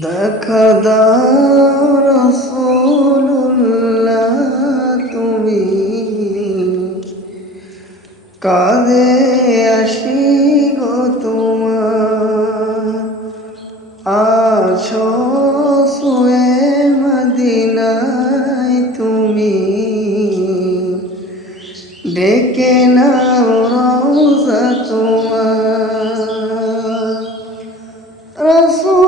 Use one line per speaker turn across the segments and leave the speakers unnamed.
দেখা রসুল্লাহ তুমি। কাঁদে আসি গো তোমার। আছো শুয়ে মদিনায় তুমি। ডেকে নাও রোজা তোমার। রসুল্লাহ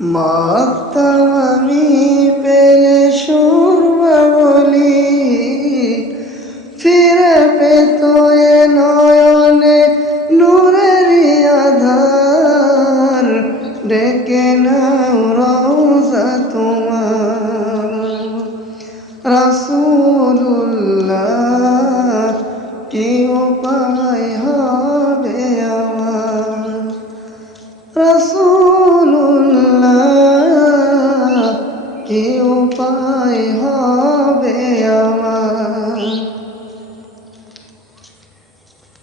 মাতাম আমি পেলে সুরমা বলি ফিরে পেত এ নয়নে নূরের আধার। ডেকে নাও রোজা তোমার। রাসূলুল্লাহ, কি উপায় হবে উপায় হবে আমার।